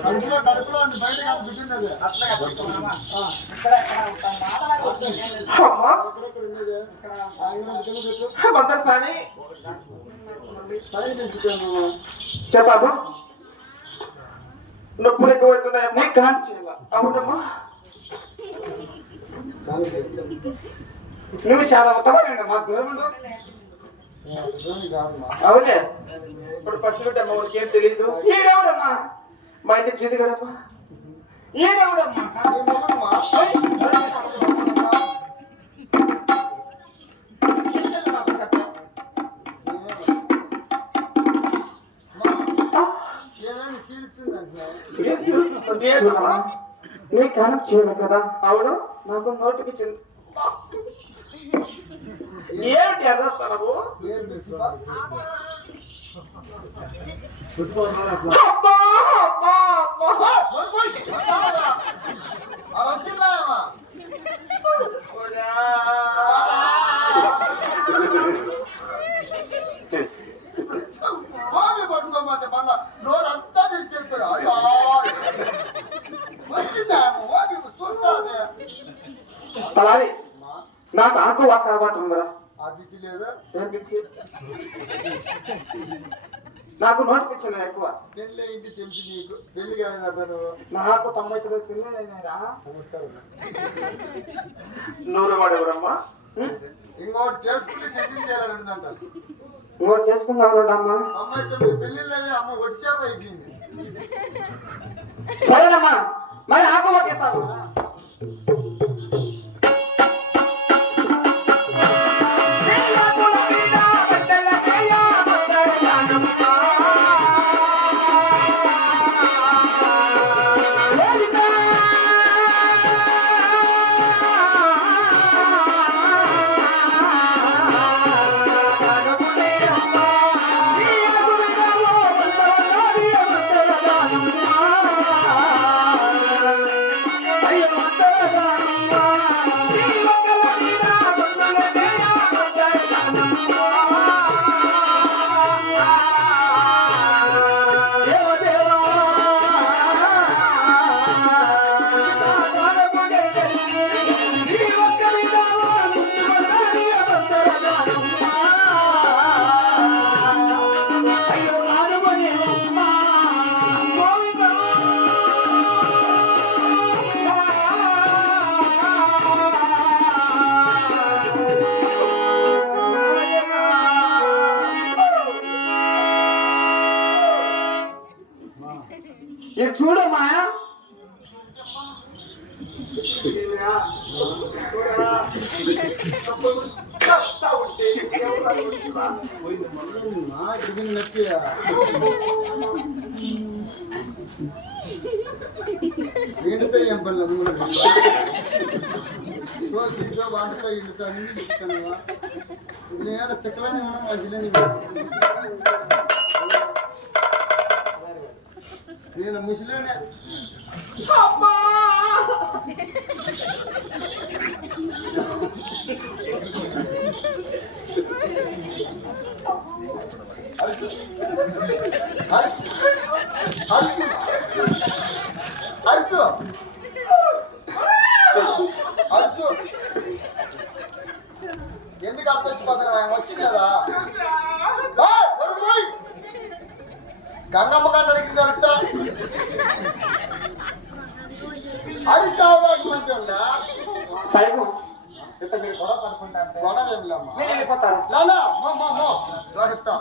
కడుపులో కడుపులో ఉంది బయట కాదు నొప్పులు కాంచిన అవునమ్మా నువ్వు చాలా మా దూరం అవులే. ఇప్పుడు ఏం తెలియదు మా ఇంటి చేతి ఏమైనా సీడిచ్చిందంటే నీ కాలం చేయను కదా. అవును. నాకు నోటికి చిన్న ఏమిటి అదస్తావు ఏం తెలుసు అబ్బా అబ్బా అబ్బా అలా వచ్చిందామా ఓరా. బాబీ? పట్టుకోమంటే మళ్ళా అంతా అయ్యో వచ్చిందా నాకు ఆకు వాక్ అలవాటు ఉందా? నాకు నోటిపించిన ఎక్కువ. పెళ్ళి అయింది తెలుసు నీకు. పెళ్ళి కాదు నాకు తొంభై తొమ్మిది నమస్కారం. నూరు వాడెవరమ్మా? ఇంకోటి చేసుకుంటే చెక్కింగ్ చేయాలంటుందంట ఇంకోటి చేసుకుందాం అమ్మా అమ్మాయి తొమ్మిది పెళ్ళిళ్ళు అమ్మ ఒడిశాప అయిపోయింది. సరేనమ్మా. మరి ఆకు వాక్ చూడమ్మా మా టిఫిన్ నచ్చియా ఏంటితో ఏం పనులు అందులో ఇంట్లో వంటతో ఇంటితో అన్ని చెప్తాను నేను తిక్కలని మనం మంచిలేని నేను ముసలేనే అరిసు అరిసు అరిసు ఎందుకు అర్థం వచ్చిపోతున్నా వచ్చింది కదా గంగమ్మ గారు అడిగి దొరుకుతా అది చావకుండా సైకు. ఇక్కడ మీరు గొడవ పడుకుంటా అంటే. గొడవ ఏమి లేమ్మా? నేను వెళ్ళిపోతాను లాలా మో మో మో. చెప్తా.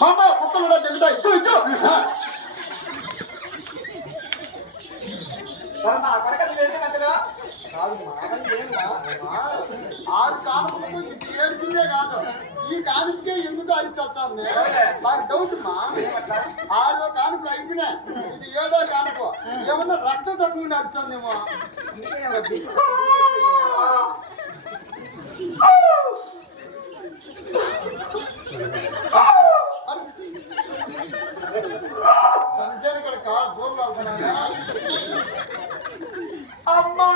మామ, కుక్కలు కూడా తింటాయి. ఇచ్చు, ఇచ్చు. ఆరు కాలంలో ఇది ఏడ్చిందే కాదు. ఈ కానుకే ఎందుకు అది చచ్చాను? నాకు డౌట్ మా. ఆరో కానుక అయిపోయినా ఇది ఏడో కానుకో. ఏమన్నా రక్తం తక్కువ నడుచుందేమో ఇక్కడ కాదు అమ్మా!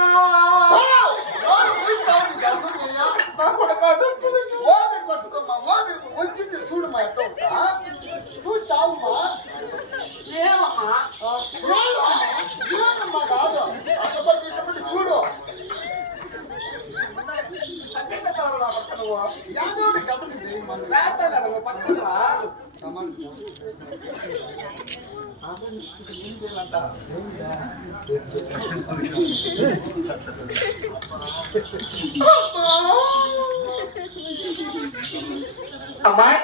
அம்மாய்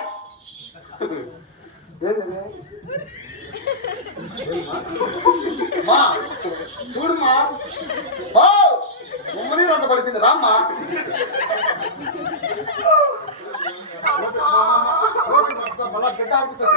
చూడుమా బా ఉమ్మని రంత పడిపోయింది రామ్మా మళ్ళా గిట్ట ఆడిపించారు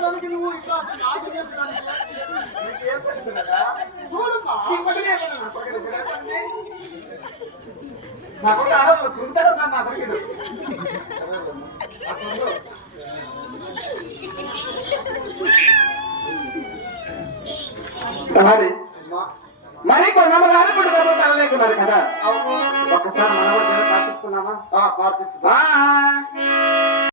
కనుక నువ్వు ఇట్లా నాశనం చేస్తున్నాను చూడమ్మా. మరి మరి కొన్నమ్మగారు ఇప్పుడు కనలేకున్నారు కదా? ఒకసారి మనం ప్రార్థిస్తున్నామా ప్రార్థిస్తున్నా